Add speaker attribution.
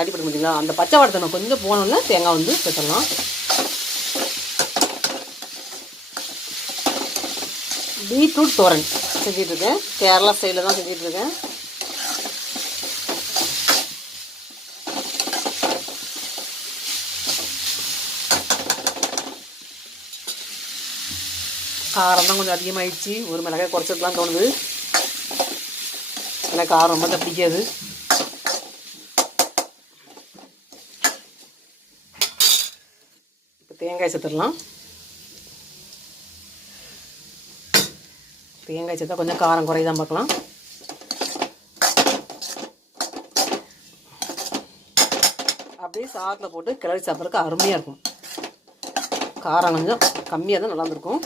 Speaker 1: கடிப்பட முடியுங்களா அந்த பச்சை வாடத்தனை கொஞ்சம் போனோன்னே தேங்காய் வந்து பெற்றலாம் பீட்ரூட் தோரன் செஞ்சிட்டு இருக்கேன். கேரளா ஸ்டைலில் தான் செஞ்சிட்டு இருக்கேன். காரம் தான் கொஞ்சம் அதிகமாகிடுச்சு ஒரு மிளகாய் குறைச்சதுலாம் தோணுது. எனக்கு காரம் ரொம்ப தான் பிடிக்காது. தேங்காய் சேர்த்துடலாம். தேங்காய் சேர்த்தா கொஞ்சம் காரம் குறையுதான் பார்க்கலாம். அப்படியே சாதத்தில் போட்டு கிளறி சாப்பிட்றதுக்கு அருமையாக இருக்கும். காரம் கொஞ்சம் கம்மியாக தான் நல்லா இருந்திருக்கும்